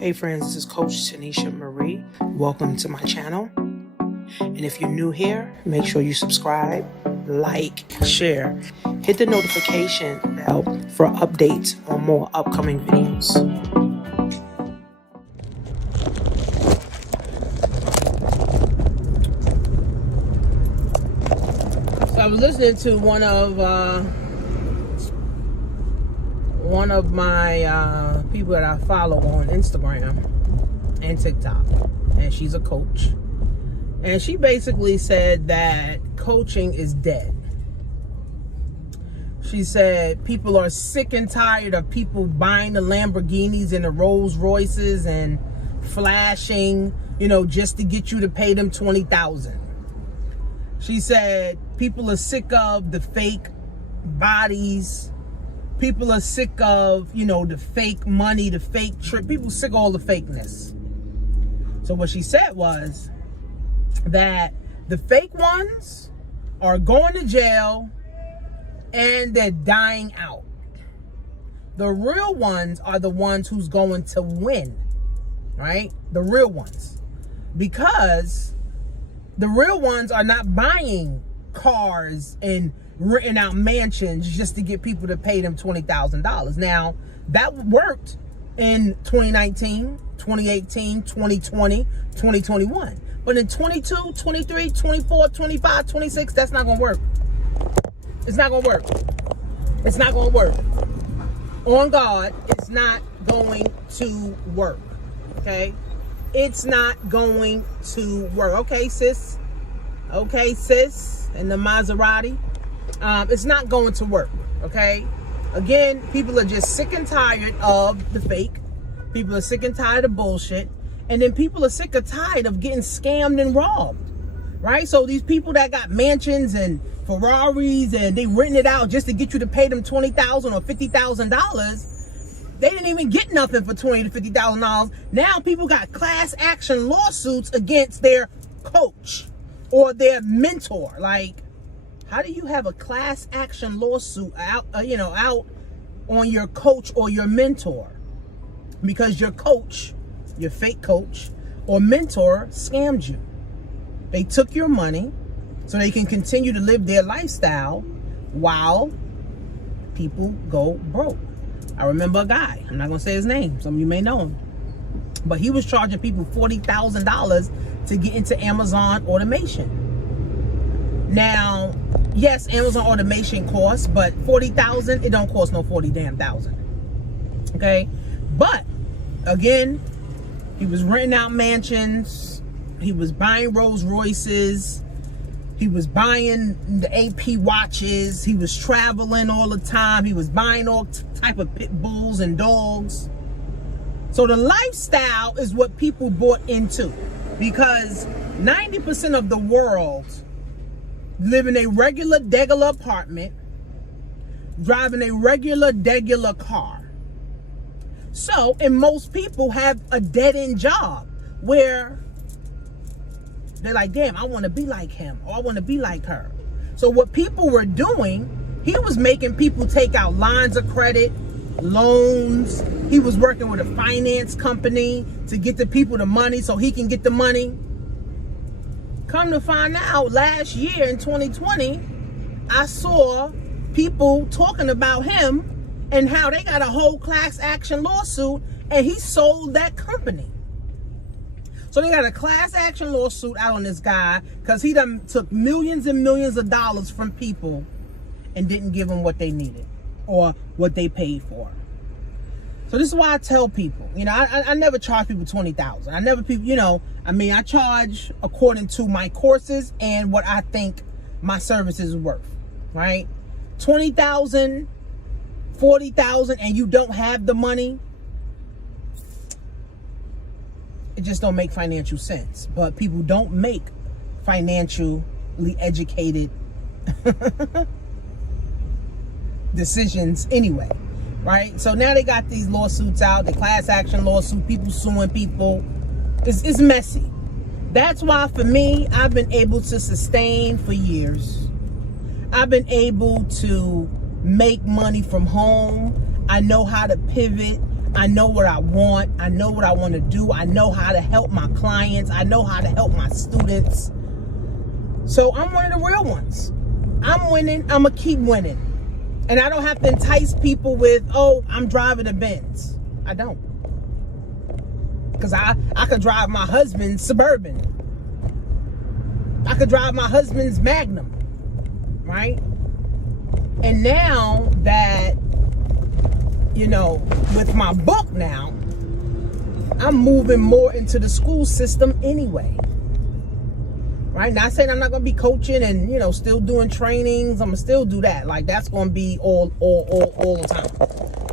Hey friends, this is Coach Tanisha Marie. Welcome to my channel. And if you're new here, make sure you subscribe, like, share. Hit the notification bell for updates on more upcoming videos. So I was listening to one of my people that I follow on Instagram and TikTok, and she's a coach, and she basically said that coaching is dead. She said people are sick and tired of people buying the Lamborghinis and the Rolls Royces and flashing, just to get you to pay them $20,000. She said people are sick of the fake bodies. People are sick of, the fake money, the fake trip. People are sick of all the fakeness. So what she said was that the fake ones are going to jail and they're dying out. The real ones are the ones who's going to win, right? The real ones. Because the real ones are not buying cars and renting out mansions just to get people to pay them $20,000. Now, that worked in 2019, 2018, 2020, 2021. But in 22, 23, 24, 25, 26, that's not going to work. It's not going to work. It's not going to work. On God, it's not going to work. Okay? It's not going to work. Okay, sis? Okay, sis? And the Maserati? It's not going to work, okay? Again, people are just sick and tired of the fake. People are sick and tired of bullshit. And then people are sick and tired of getting scammed and robbed, right? So these people that got mansions and Ferraris and they renting it out just to get you to pay them $20,000 or $50,000, they didn't even get nothing for $20,000 to $50,000. Now people got class action lawsuits against their coach or their mentor. Like, how do you have a class action lawsuit out on your coach or your mentor? Because your coach, your fake coach or mentor scammed you. They took your money so they can continue to live their lifestyle while people go broke. I remember a guy, I'm not going to say his name, some of you may know him, but he was charging people $40,000 to get into Amazon automation. Now, yes, Amazon automation costs, but $40,000, it don't cost no 40 damn thousand. Okay? But again, he was renting out mansions, he was buying Rolls Royces, he was buying the AP watches, he was traveling all the time, he was buying all type of pit bulls and dogs. So the lifestyle is what people bought into, because 90% of the world live in a regular degular apartment, driving a regular degular car. So, and most people have a dead-end job where they're like, damn, I want to be like him, or I want to be like her. So what people were doing, he was making people take out lines of credit, loans. He was working with a finance company to get the people the money so he can get the money. Come to find out, last year in 2020, I saw people talking about him and how they got a whole class action lawsuit and he sold that company. So they got a class action lawsuit out on this guy because he done took millions and millions of dollars from people and didn't give them what they needed or what they paid for. So this is why I tell people, I never charge people $20,000. I never I charge according to my courses and what I think my service is worth, right? $20,000, $40,000, and you don't have the money, it just don't make financial sense. But people don't make financially educated decisions anyway. Right? So now they got these lawsuits out, the class action lawsuit, people suing people. It's messy. That's why for me, I've been able to sustain for years. I've been able to make money from home. I know how to pivot. I know what I want. I know what I want to do. I know how to help my clients. I know how to help my students. So I'm one of the real ones. I'm winning. I'm going to keep winning. And I don't have to entice people with, oh, I'm driving a Benz. I don't. Because I could drive my husband's Suburban. I could drive my husband's Magnum. Right? And now that, you know, with my book now, I'm moving more into the school system anyway. Right? Not saying I'm not going to be coaching and, you know, still doing trainings. I'm going to still do that. Like, that's going to be all the time.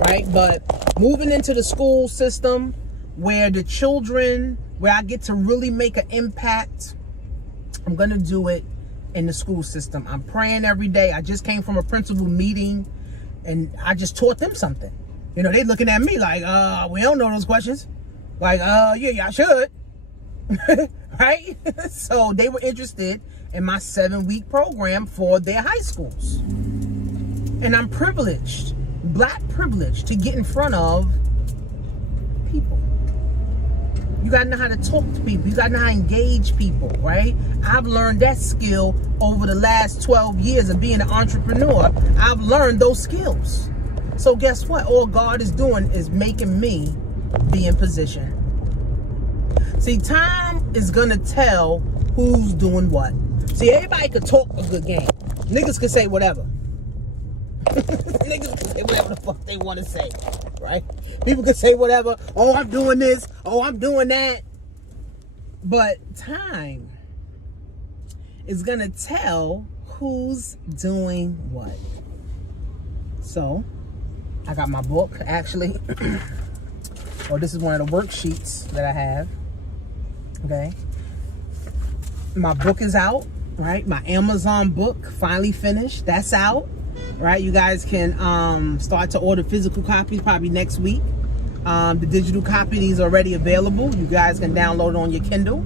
Right? But moving into the school system where the children, where I get to really make an impact, I'm going to do it in the school system. I'm praying every day. I just came from a principal meeting and I just taught them something. You know, they looking at me like, we don't know those questions. Like, yeah, y'all should. Right? So they were interested in my 7-week program for their high schools. And I'm privileged, black privileged, to get in front of people. You gotta know how to talk to people. You gotta know how to engage people, right? I've learned that skill over the last 12 years of being an entrepreneur. I've learned those skills. So guess what? All God is doing is making me be in position. See, time is gonna tell who's doing what. See, everybody could talk a good game. Niggas could say whatever. Niggas can say whatever the fuck they want to say, right? People can say whatever. Oh, I'm doing this. Oh, I'm doing that. But time is going to tell who's doing what. So, I got my book, actually. Well, this is one of the worksheets that I have. Okay. My book is out, right? My Amazon book finally finished. That's out. Right, you guys can start to order physical copies probably next week. The digital copy is already available. You guys can download it on your Kindle.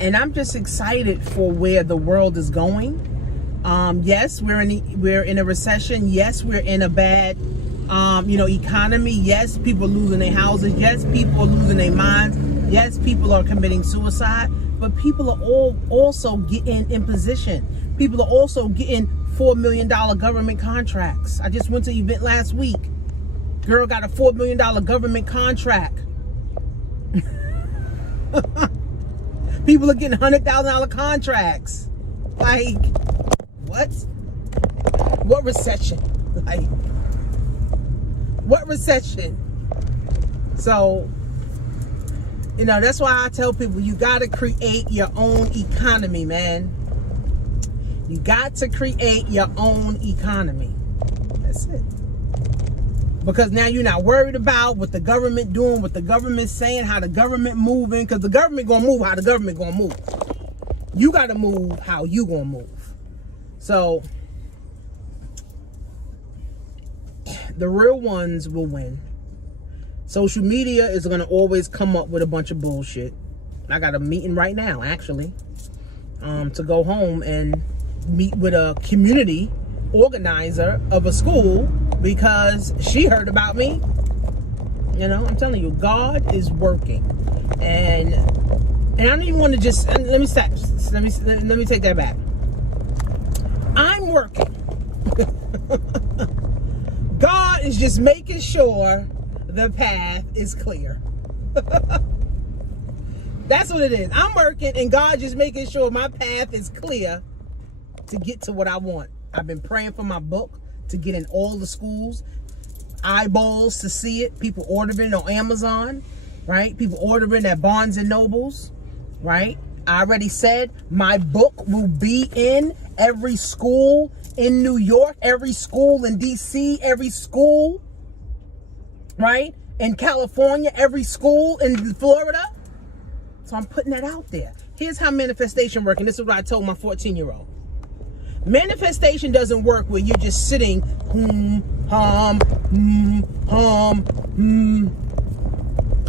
And I'm just excited for where the world is going. Yes, we're in a recession. Yes, we're in a bad economy. Yes, people are losing their houses. Yes, people are losing their minds. Yes, people are committing suicide. But people are all also getting in position. People are also getting $4 million government contracts. I just went to an event last week. Girl got a $4 million government contract. People are getting $100,000 contracts. Like, what? What recession? Like, what recession? So, you know, that's why I tell people you got to create your own economy, man. You got to create your own economy. That's it. Because now you're not worried about what the government doing, what the government saying, how the government moving. Because the government going to move how the government going to move. You got to move how you going to move. So, the real ones will win. Social media is going to always come up with a bunch of bullshit. I got a meeting right now, actually, to go home and meet with a community organizer of a school because she heard about me. You know, I'm telling you, God is working. And I don't even want to just, let me take that back. I'm working. God is just making sure the path is clear. That's what it is. I'm working and God just making sure my path is clear to get to what I want. I've been praying for my book to get in all the schools, eyeballs to see it. People ordering on Amazon, right? People ordering at Barnes and Nobles, right? I already said my book will be in every school in New York, every school in DC, every school, right? In California, every school in Florida. So I'm putting that out there. Here's how manifestation works, and this is what I told my 14-year-old. Manifestation doesn't work where you're just sitting, and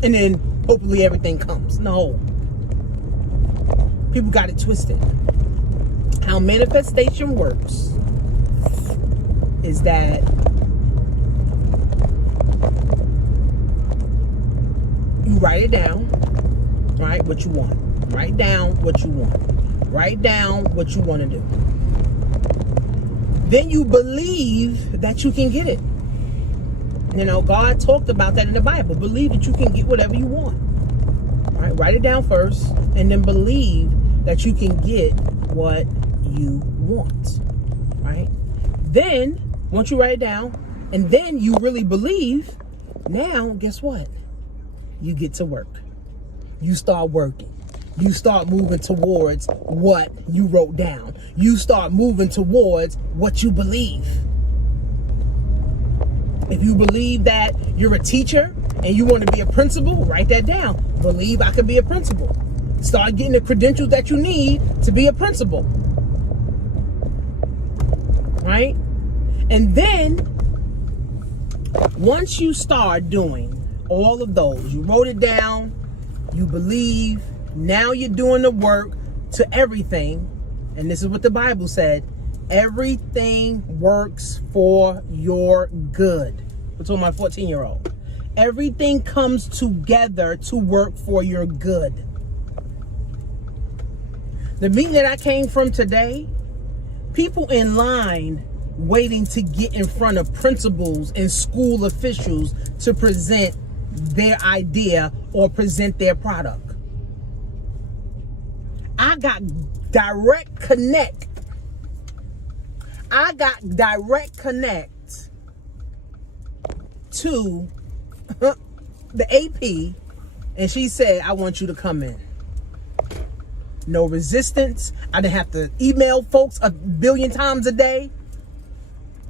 then hopefully everything comes. No. People got it twisted. How manifestation works is that write it down, right? What you want. Write down what you want. Write down what you want to do. Then you believe that you can get it. You know, God talked about that in the Bible. Believe that you can get whatever you want. All right, write it down first, and then believe that you can get what you want. Right? Then, once you write it down, and then you really believe, now, guess what? You get to work. You start working. You start moving towards what you wrote down. You start moving towards what you believe. If you believe that you're a teacher and you want to be a principal, write that down. Believe I could be a principal. Start getting the credentials that you need to be a principal. Right? And then, once you start doing all of those, you wrote it down, you believe, now you're doing the work to everything. And this is what the Bible said. Everything works for your good. I told my 14-year-old. Everything comes together to work for your good. The meeting that I came from today, people in line waiting to get in front of principals and school officials to present their idea or present their product. I got direct connect. To the AP, and she said, I want you to come in. No resistance. I didn't have to email folks a billion times a day.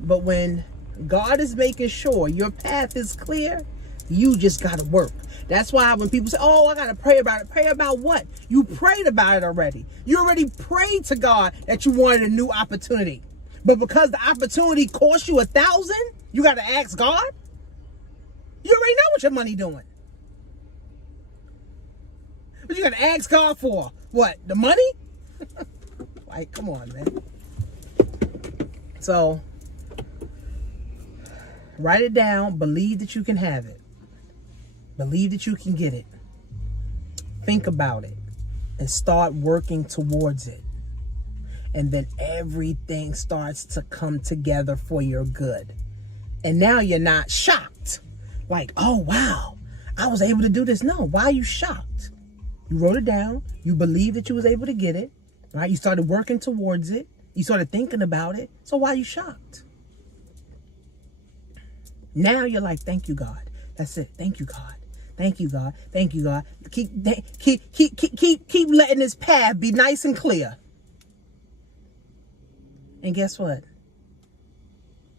But when God is making sure your path is clear, you just got to work. That's why when people say, oh, I got to pray about it. Pray about what? You prayed about it already. You already prayed to God that you wanted a new opportunity. But because the opportunity cost you $1,000, you got to ask God? You already know what your money doing. But you got to ask God for what? The money? Like, come on, man. So, write it down. Believe that you can have it. Believe that you can get it. Think about it and start working towards it. And then everything starts to come together for your good. And now you're not shocked. Like, oh, wow, I was able to do this. No, why are you shocked? You wrote it down. You believed that you was able to get it. Right? You started working towards it. You started thinking about it. So why are you shocked? Now you're like, thank you, God. That's it. Thank you, God. Thank you, God. Thank you, God. Keep letting this path be nice and clear. And guess what?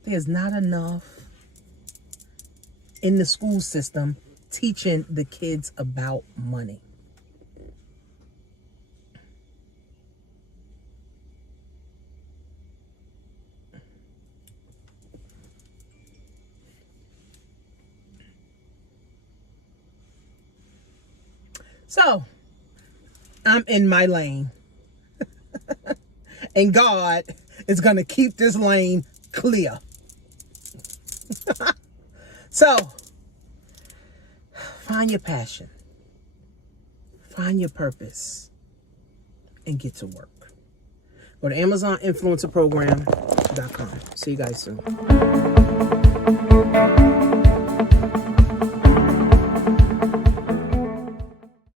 There's not enough in the school system teaching the kids about money. So, I'm in my lane. And God is going to keep this lane clear. So, find your passion. Find your purpose. And get to work. Go to AmazonInfluencerProgram.com. See you guys soon.